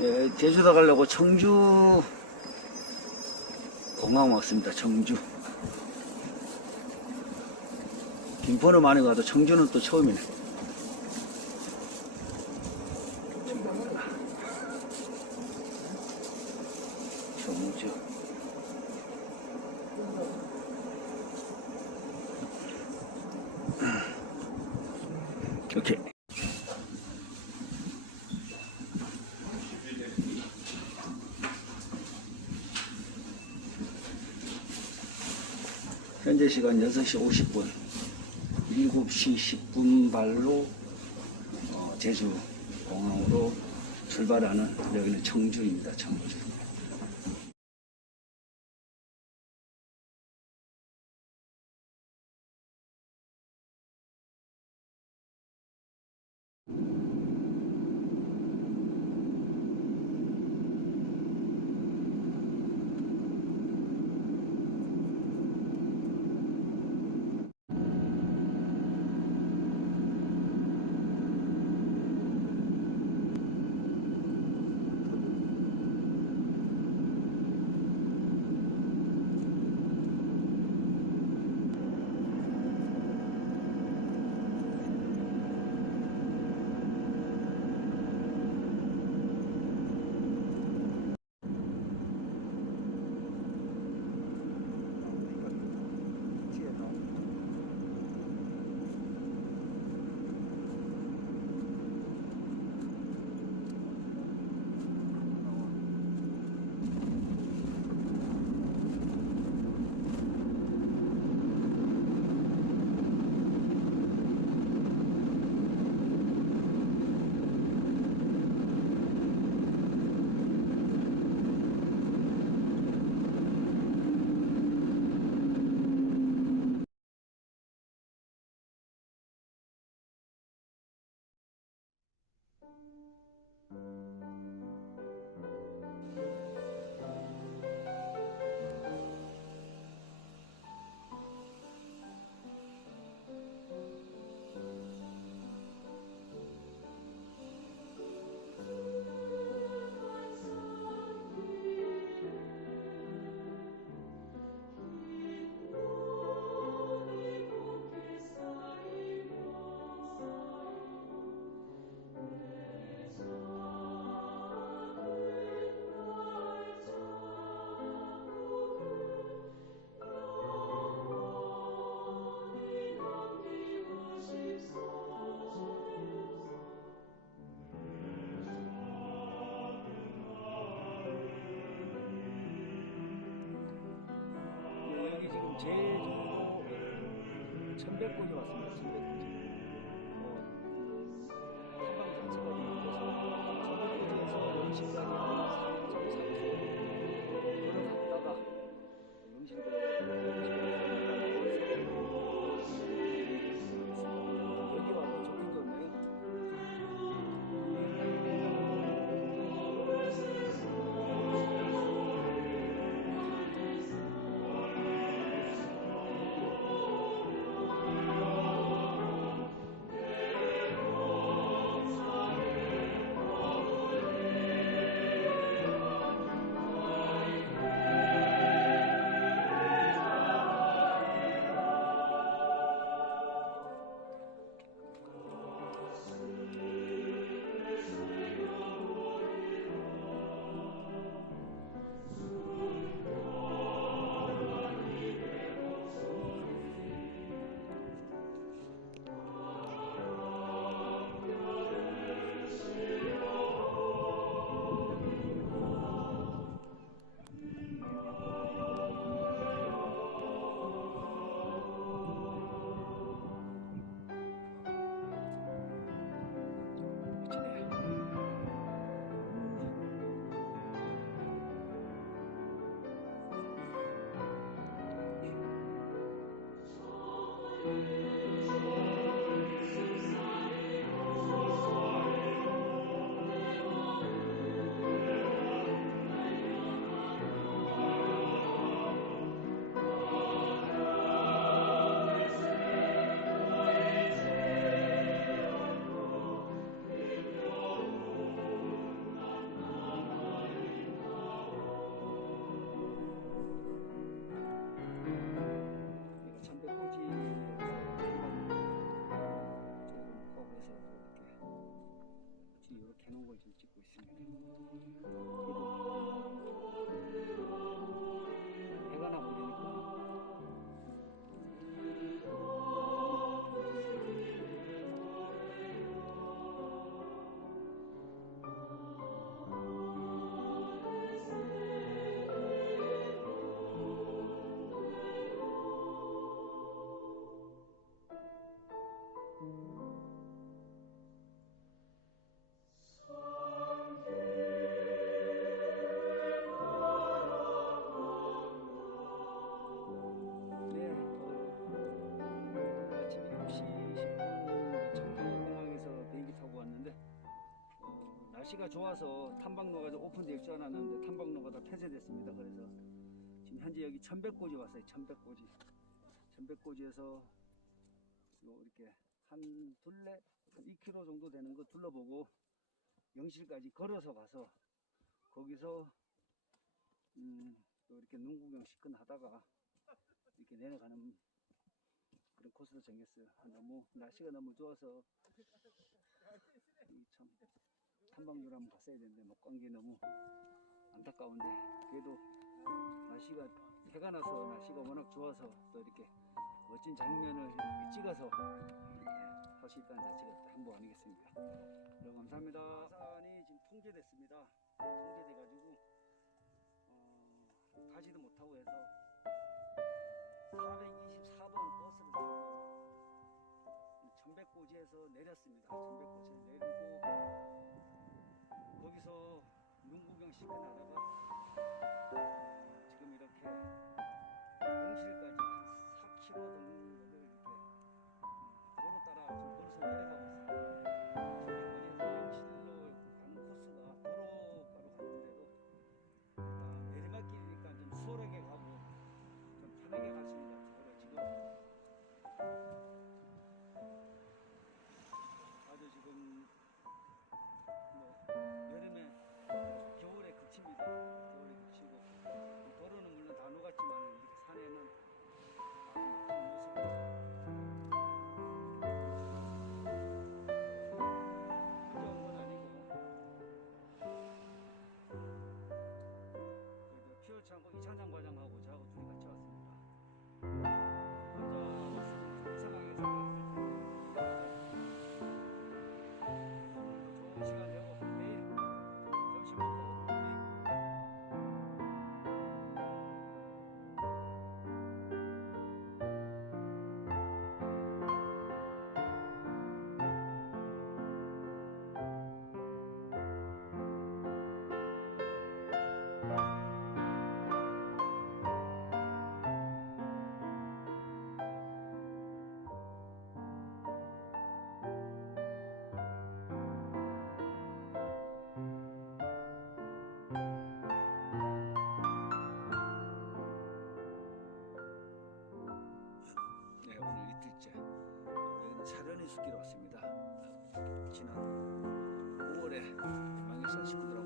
예, 제주도 가려고 청주 공항 왔습니다. 청주. 김포는 많이 가도 청주는 또 처음이네. 청주. 오케이. 현재 시간 6시 50분, 7시 10분 발로 제주 공항으로 출발하는, 여기는 청주입니다. 청주. 제주도 천백군이 왔습니다. 천백군. 한강 자체가 있어서 천백군에서 영신까지 하는 3km 걸어갔다가 영신도 여기 와서 조금 더 날씨가 좋아서 탐방로가 오픈될 줄 알았는데 탐방로가 다 폐쇄됐습니다. 그래서 지금 현재 여기 천백고지 왔어요. 천백고지. 천백고지에서 이렇게 한 둘레 한 2km 정도 되는 거 둘러보고 영실까지 걸어서 가서 거기서 또 이렇게 눈 구경 시큰 하다가 이렇게 내려가는 그런 코스로 정했어요. 너무 날씨가 너무 좋아서 참 탐방로를 한번 갔어야 되는데 못 간 게 너무 안타까운데 그래도 날씨가 해가 나서 날씨가 워낙 좋아서 또 이렇게 멋진 장면을 이렇게 찍어서 할 수 있다는 자체가 행복 아니겠습니까? 여러분 감사합니다. 산이 지금 통제됐습니다. 통제돼가지고 가지도 못하고 해서 424번 버스를 타고 천백고지에서 내렸습니다. 천백고지에 내리고 거기서 눈구경 시켜나다가 지금 이렇게 영실까지 한 4km 정도를 이렇게 도로 따라 지금 걸어서 내려가고 있습니다. 천백고지에서 영실로 가는 코스가 도로가로 갔는데도 일단 내리막길이니까 좀 수월하게 가고 좀 편하게 갈 수 있는 것 같아요. 지금 아주 지금 뭐 여름에 겨울에 그칩니다. 겨울에 그치고 도로는 물론 다 녹았지만 이렇게 산에는 아주 멋진 모습입니다. 혼자 온 건 아니고 그래도 피어치 않고 이찬장 과장하고 저하고 둘이 같이 왔습니다. 혼자 왔으면 좀 이상하게 생각할 텐데 오늘도 좋은 시간 되고 내일 점심 먹고 네, 오늘 이틀째 여기는 사려니 숲길에 왔습니다. 지난 5월에 망일산 식구들하고